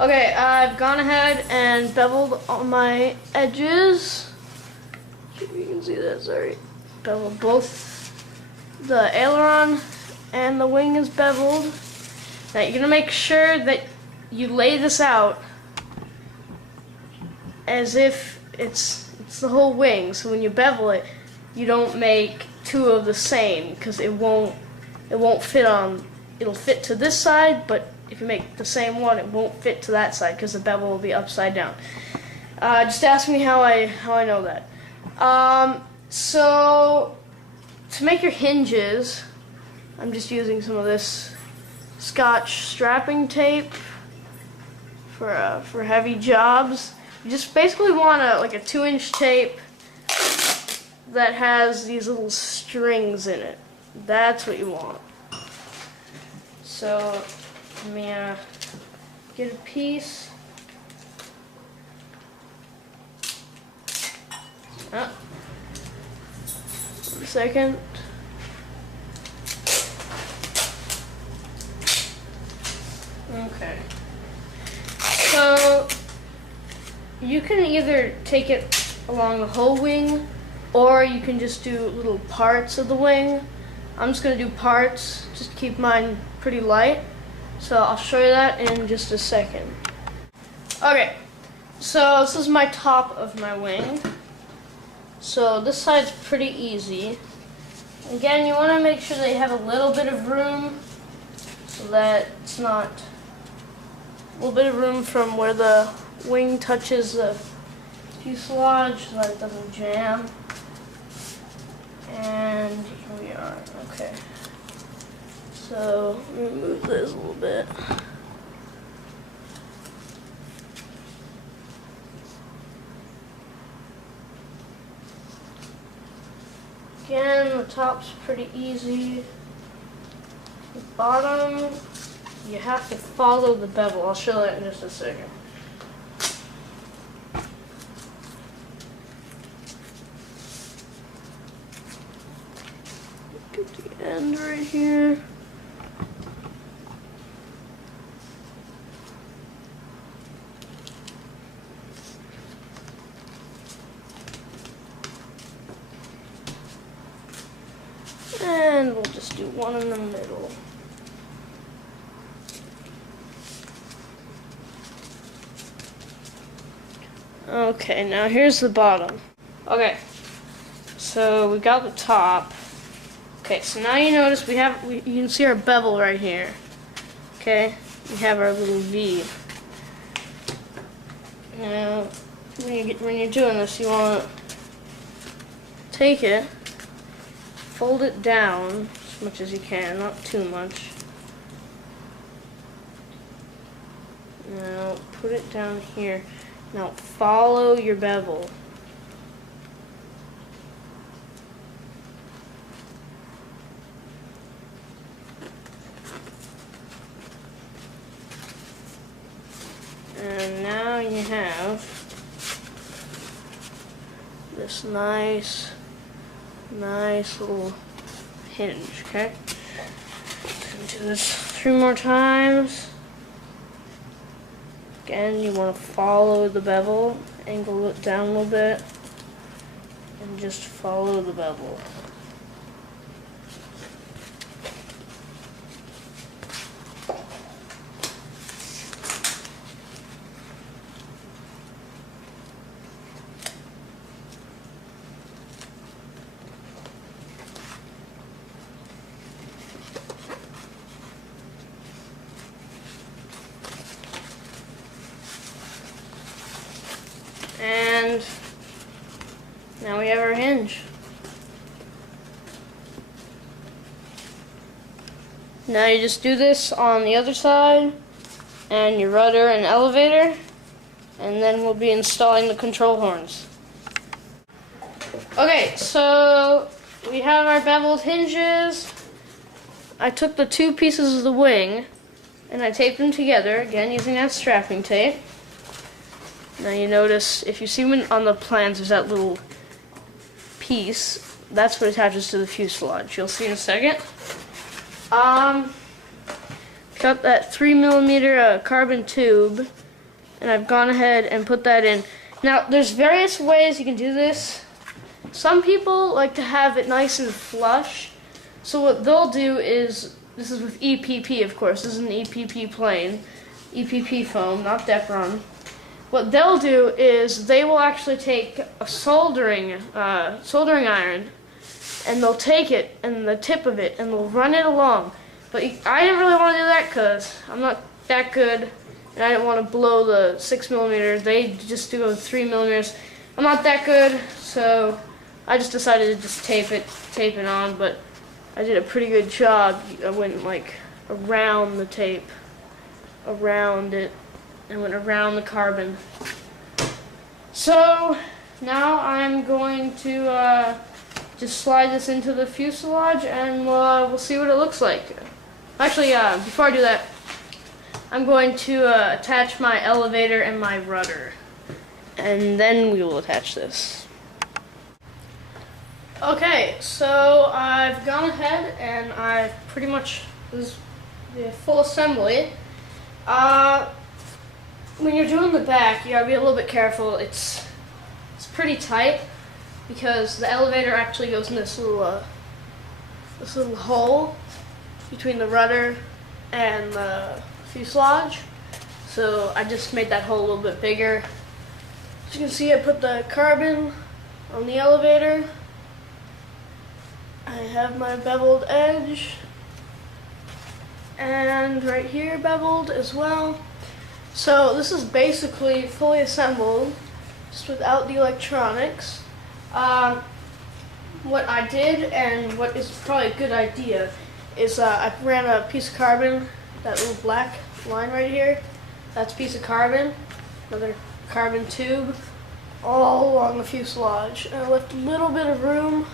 Okay, I've gone ahead and beveled all my edges. If you can see that, sorry. Beveled both the aileron and the wing is beveled. Now you're gonna make sure that you lay this out as if it's the whole wing. So when you bevel it, you don't make two of the same, because it won't fit on. It'll fit to this side, but if you make the same one, it won't fit to that side because the bevel will be upside down. Just ask me how I know that. So to make your hinges, I'm just using some of this Scotch strapping tape for heavy jobs. You just basically want like a 2-inch tape that has these little strings in it. That's what you want. So let me get a piece. Oh. 1 second. Okay. So you can either take it along the whole wing, or you can just do little parts of the wing. I'm just going to do parts, just to keep mine pretty light. So I'll show you that in just a second. Okay, so this is my top of my wing. So this side's pretty easy. Again, you want to make sure that you have a little bit of room, so that it's not a little bit of room from where the wing touches the fuselage, so that it doesn't jam. And here we are. Okay. So let me move this a little bit. Again, the top's pretty easy. The bottom, you have to follow the bevel. I'll show that in just a second. Get the end right here. And we'll just do one in the middle. Okay, now here's the bottom. Okay, so we got the top. Okay, so now you notice you can see our bevel right here. Okay, we have our little V. Now, when you're doing this, you want to take it, fold it down as much as you can, not too much. Now put it down here. Now follow your bevel. And now you have this nice little hinge, okay? Do this 3 more times. Again, you want to follow the bevel, angle it down a little bit, and just follow the bevel. And now we have our hinge. Now you just do this on the other side, and your rudder and elevator, and then we'll be installing the control horns. Okay, so we have our beveled hinges. I took the 2 pieces of the wing and I taped them together, again using that strapping tape. Now you notice, if you see on the plans, there's that little piece. That's what attaches to the fuselage. You'll see in a second. Got that 3mm carbon tube and I've gone ahead and put that in. Now, there's various ways you can do this. Some people like to have it nice and flush, so what they'll do is, this is with EPP, of course, this is an EPP plane, EPP foam, not Depron. What they'll do is they will actually take a soldering iron, and they'll take it and the tip of it and they'll run it along. But I didn't really want to do that because I'm not that good, and I didn't want to blow the 6mm. They just do 3mm. I'm not that good, so I just decided to just tape it on. But I did a pretty good job. I went like around the tape, around it. And went around the carbon. So now I'm going to just slide this into the fuselage, and we'll see what it looks like. Actually, before I do that, I'm going to attach my elevator and my rudder, and then we will attach this. Okay, so I've gone ahead and I've pretty much, this is the full assembly. When you're doing the back, you gotta be a little bit careful. It's pretty tight because the elevator actually goes in this little hole between the rudder and the fuselage. So I just made that hole a little bit bigger. As you can see, I put the carbon on the elevator. I have my beveled edge, and right here beveled as well. So this is basically fully assembled, just without the electronics. What I did, and what is probably a good idea, is I ran a piece of carbon, that little black line right here, that's a piece of carbon, another carbon tube, all along the fuselage. And I left a little bit of room,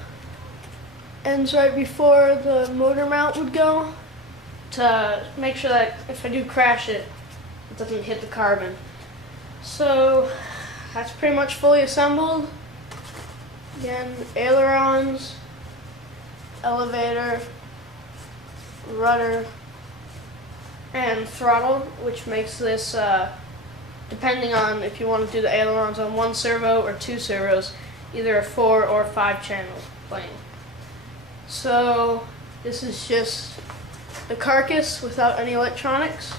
ends right before the motor mount would go, to make sure that if I do crash it, it doesn't hit the carbon. So that's pretty much fully assembled. Again, ailerons, elevator, rudder, and throttle, which makes this, depending on if you want to do the ailerons on 1 servo or 2 servos, either a 4 or 5 channel plane. So this is just the carcass without any electronics.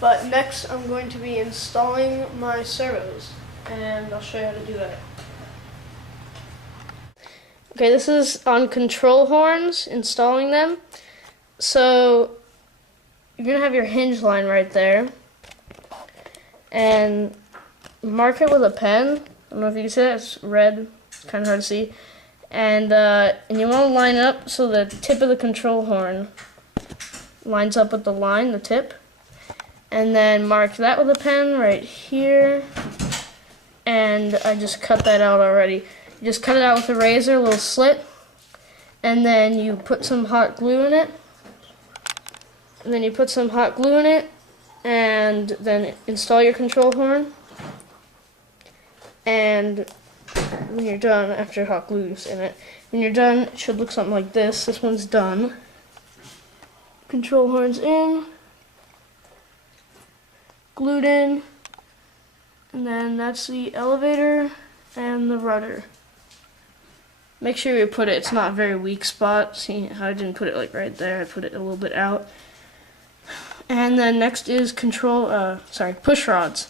But next I'm going to be installing my servos, and I'll show you how to do that. Okay, this is on control horns, installing them. So you're going to have your hinge line right there, and mark it with a pen. I don't know if you can see that, it's red, it's kind of hard to see. And you want to line it up so the tip of the control horn lines up with the line, the tip. And then mark that with a pen right here, and I just cut that out already. You just cut it out with a razor, a little slit, and then you put some hot glue in it, and then install your control horn, and when you're done, after hot glue's in it, when you're done, it should look something like this. This one's done. Control horn's in, glued in, and then that's the elevator and the rudder. Make sure you put it, it's not a very weak spot. See how I didn't put it like right there, I put it a little bit out. And then next is push rods.